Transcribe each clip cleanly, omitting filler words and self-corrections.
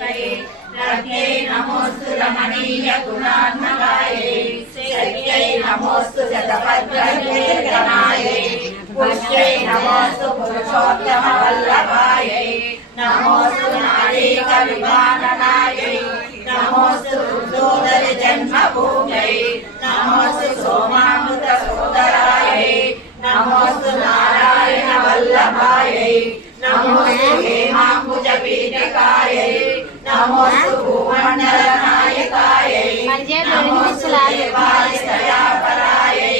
रत्यै नमोऽस्तु रमणीय गुणात्मकायै सत्यै नमोऽस्तु शतपत्रगणायै पुष्यै नमोऽस्तु पुरुषोत्तम वल्लभायै नमोऽस्तु नारीक विमाननायै नमोऽस्तु रुद्रोदर जन्मभूम्यै नमोऽस्तु सोमामृत सोदरायै नमोऽस्तु नारायण वल्लभायै नमोऽस्तु हेमाम्बुज पीठिकायै नमोऽस्तु भूमण्डल नायकायै नमोऽस्तु देवादिदयापरायै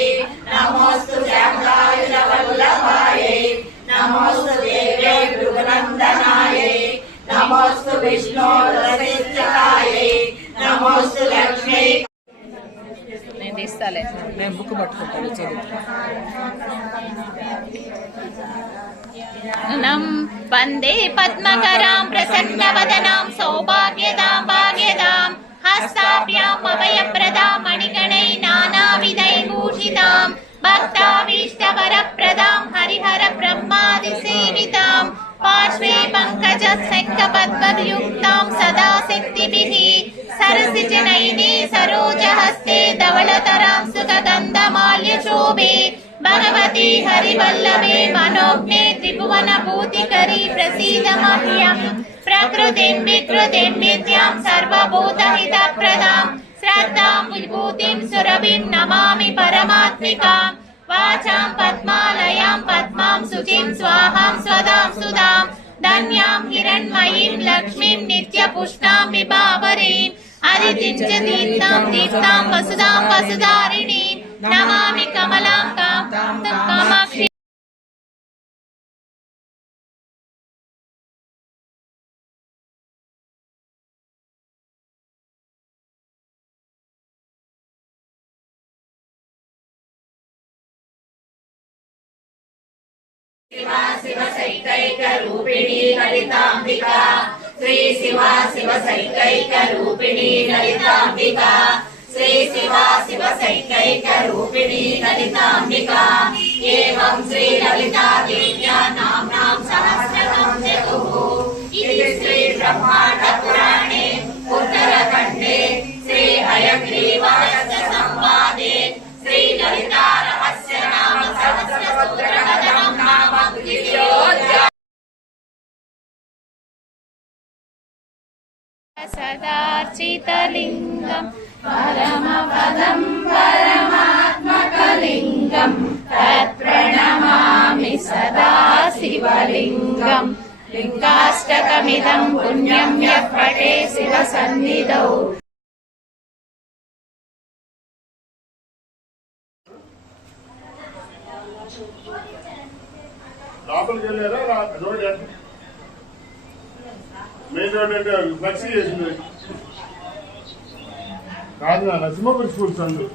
नमोऽस्तु जगायुध वल्लभायै नमोऽस्तु देव्यै भृगुनन्दनायै नमोऽस्तु विष्णोर्वसिष्ठकायै नमोऽस्तु लक्ष्मी నేను తీస్తాలే నేను బుక్ పట్టుకుంటాను చదువు వందే పద్మకరాం ప్రసన్నవదనాం సౌభాగ్యదాం భాగ్యదాం హస్తాభ్యాం అభయప్రదాం మణిగణై నానావిధైభూషితాం భక్తాభీష్టవరప్రదాం హరిహర బ్రహ్మాది సేవితాం పార్శ్వే పంకజ శంఖ పద్మయుక్తాం సదా శక్తిభిః సరసిజనయనే సరోజహస్తే ధవళతరాం సుగంధమాల్యశోభే भगवती हरिवल्लभे मनोज्ञे त्रिभुवन भूतिकरी प्रसीद मह्यं प्रकृतिं विकृतिं विद्यां सर्वभूतहितप्रदां श्रद्धां विभूतिं सुरभिं नमामि परमात्मिकां वाचां पद्मालयां पद्मां शुचिं स्वाहां स्वदां सुधां धन्यां हिरण्मयीं लक्ष्मीं नित्यपुष्टां विभावरीं अदितिं च दीप्तां दीप्तां वसुधां वसुधारिणीं नमामि कमलां कामाक्षी शिवा शिव सैकैक रूपिणी ललितांबिका श्री शिवा शिव सैकैक रूपिणी ललितांबिका श्री शिवा शिव सैकैक रूपिणी ललितांबिका एवं श्री ललिता देव्या नाम्नां सहस्रनाम जगुः इति श्री ब्रह्मांड पुराणे उत्तरखण्डे श्री हयग्रीवाय संवादे श्री ललिता रहस्य नाम सहस्रसूत्रकथनं नाम द्वितीयोऽध्यायः सदार्चितलिङ्गं परमपदं परमात्मकलिङ्गं तत्प्रणमामि सदा शिवलिङ्गं लिङ्गाष्टकमिदं पुण्यं यः पठे शिवसन्निधौ లోపలికి వెళ్ళారా రోడ్ మెయిన్ రోడ్ అంటే ఫ్లెక్సీ చేసింది కాదు నరసింహపురి స్కూల్స్ అందు